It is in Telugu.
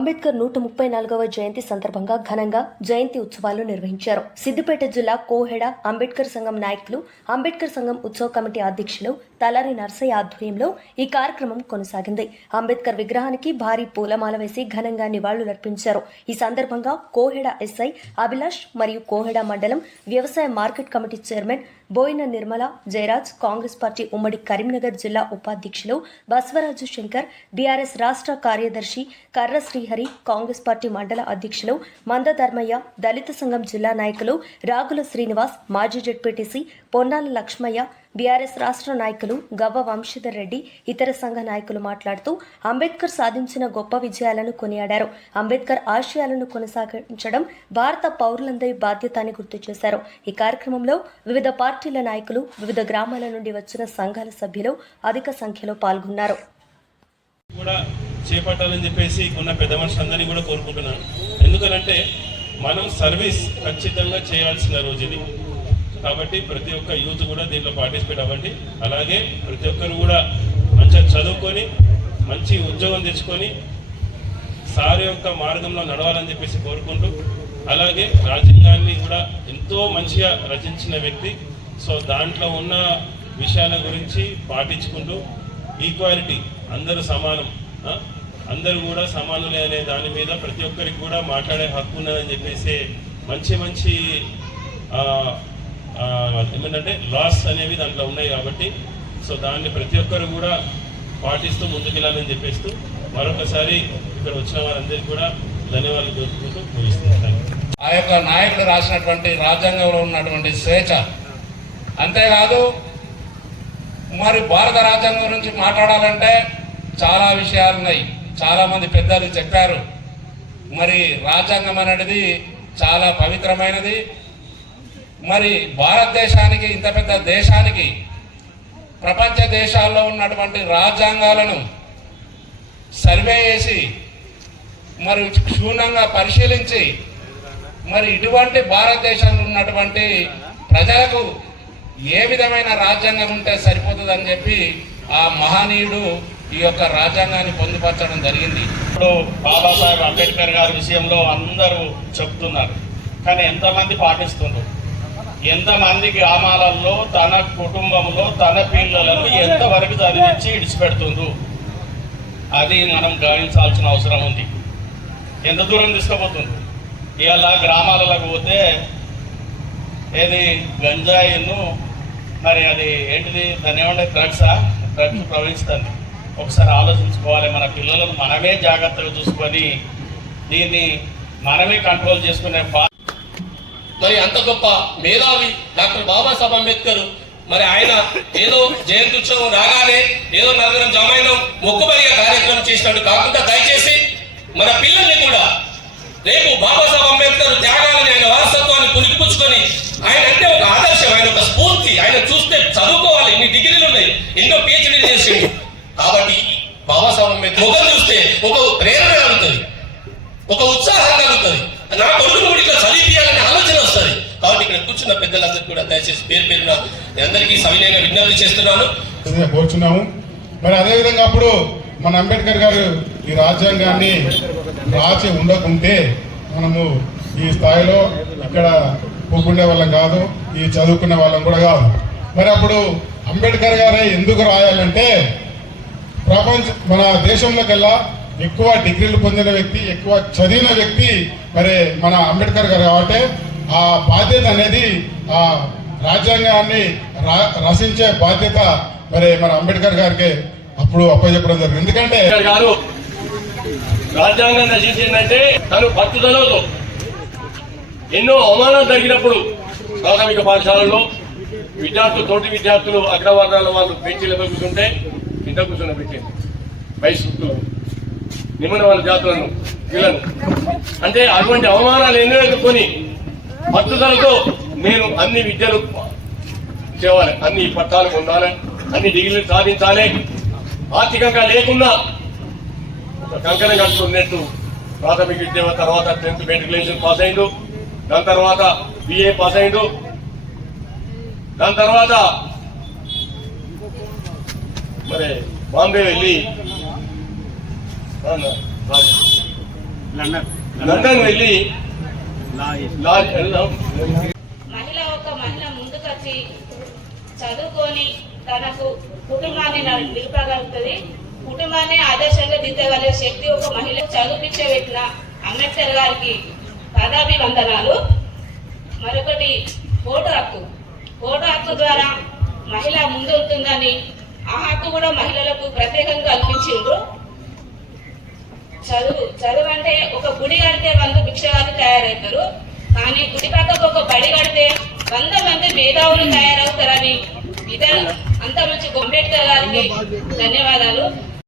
అంబేద్కర్ నూట ముప్పై నాలుగవ జయంతి సందర్భంగా ఘనంగా జయంతి ఉత్సవాలు నిర్వహించారు. సిద్దిపేట జిల్లా కోహెడ అంబేద్కర్ సంఘం నాయకులు అంబేద్కర్ సంఘం ఉత్సవ కమిటీ అధ్యక్షులు తలారి నర్సయ్య ఆధ్వర్యంలో ఈ కార్యక్రమం కొనసాగింది. అంబేద్కర్ విగ్రహానికి భారీ పూలమాల వేసి ఘనంగా నివాళులర్పించారు. ఈ సందర్భంగా కోహెడ ఎస్ఐ అభిలాష్ మరియు కోహెడ మండలం వ్యవసాయ market committee chairman Boina Nirmala Jayaraj Congress party ఉమ్మడి కరీంనగర్ జిల్లా ఉపాధ్యక్షులు బసవరాజు శంకర్ బీఆర్ఎస్ రాష్ట్ర కార్యదర్శి కర్ర శ్రీ శ్రీహరి కాంగ్రెస్ పార్టీ మండల అధ్యక్షులు మంద ధర్మయ్య దళిత సంఘం జిల్లా నాయకులు రాగుల శ్రీనివాస్ మాజీ జడ్పీటీసీ పొన్నాల లక్ష్మయ్య బీఆర్ఎస్ రాష్ట్ర నాయకులు గవ్వ వంశీధర్ రెడ్డి ఇతర సంఘ నాయకులు మాట్లాడుతూ అంబేద్కర్ సాధించిన గొప్ప విజయాలను కొనియాడారు. అంబేద్కర్ ఆశయాలను కొనసాగించడం భారత పౌరులందరి బాధ్యత అని గుర్తు చేశారు. ఈ కార్యక్రమంలో వివిధ పార్టీల నాయకులు వివిధ గ్రామాల నుండి వచ్చిన సంఘాల సభ్యులు అధిక సంఖ్యలో పాల్గొన్నారు. కూడా చేపట్టాలని చెప్పేసి ఉన్న పెద్ద మనుషులందరినీ కూడా కోరుకుంటున్నాను. ఎందుకనంటే మనం సర్వీస్ ఖచ్చితంగా చేయాల్సిన రోజు ఇది. కాబట్టి ప్రతి ఒక్క యూత్ కూడా దీంట్లో పార్టిసిపేట్ అవ్వండి. అలాగే ప్రతి ఒక్కరు కూడా మంచిగా చదువుకొని మంచి ఉద్యోగం తెచ్చుకొని సార్ యొక్క మార్గంలో నడవాలని చెప్పేసి కోరుకుంటూ అలాగే రాజ్యాంగాన్ని కూడా ఎంతో మంచిగా రచించిన వ్యక్తి. సో దాంట్లో ఉన్న విషయాల గురించి పాటించుకుంటూ ఈక్వాలిటీ అందరూ సమానం అందరూ కూడా సమానులే అనే దాని మీద ప్రతి ఒక్కరికి కూడా మాట్లాడే హక్కు ఉన్నదని చెప్పేసి మంచి మంచి ఏమంటే లాస్ అనేవి దాంట్లో ఉన్నాయి కాబట్టి సో దాన్ని ప్రతి ఒక్కరు కూడా పాటిస్తూ ముందుకెళ్ళాలని చెప్పేస్తూ మరొకసారి ఇక్కడ వచ్చిన వారందరికీ కూడా ధన్యవాదాలు కోరుకుంటూ ముగిస్తున్నాను. ఆ యొక్క నాయకుడు రాసినటువంటి రాజ్యాంగంలో ఉన్నటువంటి స్వేచ్ఛ. అంతేకాదు మరి భారత రాజ్యాంగం గురించి మాట్లాడాలంటే చాలా విషయాలు ఉన్నాయి. చాలామంది పెద్దలు చెప్పారు మరి రాజ్యాంగం అనేది చాలా పవిత్రమైనది. మరి భారతదేశానికి ఇంత పెద్ద దేశానికి ప్రపంచ దేశాల్లో ఉన్నటువంటి రాజ్యాంగాలను సర్వే చేసి మరి క్షుణ్ణంగా పరిశీలించి మరి ఇటువంటి భారతదేశంలో ఉన్నటువంటి ప్రజలకు ఏ విధమైన రాజ్యాంగం ఉంటే సరిపోతుందని చెప్పి ఆ మహనీయుడు ఈ యొక్క రాజ్యాంగాన్ని పొందుపరచడం జరిగింది. ఇప్పుడు బాబాసాహెబ్ అంబేద్కర్ గారి విషయంలో అందరూ చెప్తున్నారు. కానీ ఎంతమంది పాటిస్తున్నారు ఎంతమంది గ్రామాలలో తన కుటుంబంలో తన పిల్లలను ఎంతవరకు చదివించి ఇడిచిపెడుతుండ్రు అది మనం గమనించాల్సిన అవసరం ఉంది. ఎంత దూరం తీసుకుపోతుంది ఇవాళ గ్రామాలకు పోతే ఏది గంజాయిను మరి అది ఏంటిది? దాన్ని ఏమంటే డ్రగ్సా? డ్రగ్స్ ప్రవహిస్తుంది. ఒకసారి ఆలోచించుకోవాలి. మన పిల్లలను మనమే జాగ్రత్తగా చూసుకొని దీన్ని మనమే కంట్రోల్ చేసుకునే మరి అంత గొప్ప మేధావి డాక్టర్ బాబాసాహెబ్ అంబేద్కర్ మరి ఆయన ఏదో జయంతి ఉత్సవం రాగానే ఏదో నలుగురం జమైన మొక్కుబడిగా కార్యక్రమం చేసినట్టు కాకుండా దయచేసి మన పిల్లల్ని కూడా రేపు బాబాసాహెబ్ అంబేద్కర్ త్యాగాలని ఆయన వారసత్వాన్ని పులిపుచ్చుకొని ఆయన అంటే ఒక ఆదర్శం ఆయన ఒక స్ఫూర్తి. ఆయన చూస్తే చదువుకోవాలి. ఇన్ని డిగ్రీలు ఉన్నాయి? ఎన్నో పిహెచ్డీలు చేసిండు. కాబట్టి బాబాసాహెబ్ అంబేద్కర్ ముఖం చూస్తే ఒక ప్రేరణ కలుగుతుంది. ఒక ఉత్సాహం కలుగుతుంది. నా కొడుకును కూడా ఇట్లా చదివియాలనే ఆలోచన వస్తుంది. కాబట్టి ఇక్కడ కూర్చున్న పెద్దలందరికీ కూడా దయచేసి పేరు పేరున అందరికీ సవినయంగా విజ్ఞప్తి చేస్తున్నాను. కోరుచున్నాము. మరి అదేవిధంగా అప్పుడు మన అంబేద్కర్ గారు ఈ రాజ్యాంగాన్ని రాసి ఉండకుంటే మనము ఈ స్థాయిలో ఇక్కడ కూకుండే వాళ్ళం కాదు ఈ చదువుకునే వాళ్ళం కూడా కాదు. మరి అప్పుడు అంబేద్కర్ గారే ఎందుకు రాయాలంటే ప్రపంచ మన దేశంలోకెల్లా ఎక్కువ డిగ్రీలు పొందిన వ్యక్తి ఎక్కువ చదివిన వ్యక్తి మరి మన అంబేద్కర్ గారు కాబట్టి ఆ బాధ్యత అనేది ఆ రాజ్యాంగాన్ని రచించే బాధ్యత మరి మన అంబేద్కర్ గారికి అప్పుడు అప్పచెప్పడం జరిగింది. ఎందుకంటే గారు రాజ్యాంగం రచించిందంటే తను పట్టుదలతో ఎన్నో అవమానాలు జరిగినప్పుడు ప్రాథమిక పాఠశాలలో విద్యార్థులు తోటి విద్యార్థులు అగ్రవర్ణాల వాళ్ళు బెంచీలు కూర్చుంటే కింద కూర్చున్న పెట్టింది వయసు నిమ్మన వాళ్ళ జాతులను వీళ్ళను. అంటే అటువంటి అవమానాలు ఎన్నో ఎదుర్కొని పట్టుదలతో నేను అన్ని విద్యలు చేయాలి. అన్ని పట్టాలు పొందాలి అన్ని డిగ్రీలు సాధించాలి. ఆర్థికంగా లేకున్నా ఒక కంకణం కట్టుకున్నట్టు ప్రాథమిక విద్య తర్వాత టెన్త్ మెట్రికులేషన్ పాస్ అయిండు. దాని తర్వాత బిఏ పాస్ అయిండు. దాని తర్వాత మరి బాంబే వెళ్ళి. లండన్. వెళ్ళి మహిళ ఒక మహిళ ముందుకొచ్చి చదువుకొని తనకు కుటుంబాన్ని నిలపగలుగుతుంది. కుటుంబాన్ని ఆదర్శంగా దిద్దగలిగే శక్తి ఒక మహిళ చదివించే పెట్టిన అంబేద్కర్ గారికి పదాభివందనాలు. మరొకటి ఓటు హక్కు. ఓటు హక్కు ద్వారా మహిళ ముందుంటుందని ఆ హక్కు కూడా మహిళలకు ప్రత్యేకంగా కల్పించిండ్రు చదువు చదువు అంటే ఒక గుడి కడితే వంద భిక్షగాలు తయారవుతారు. కానీ గుడి పక్కకు ఒక బడి కడితే వంద మంది మేధావులు తయారవుతారని ఇదే అంత మంచి అంబేద్కర్ గారికి ధన్యవాదాలు.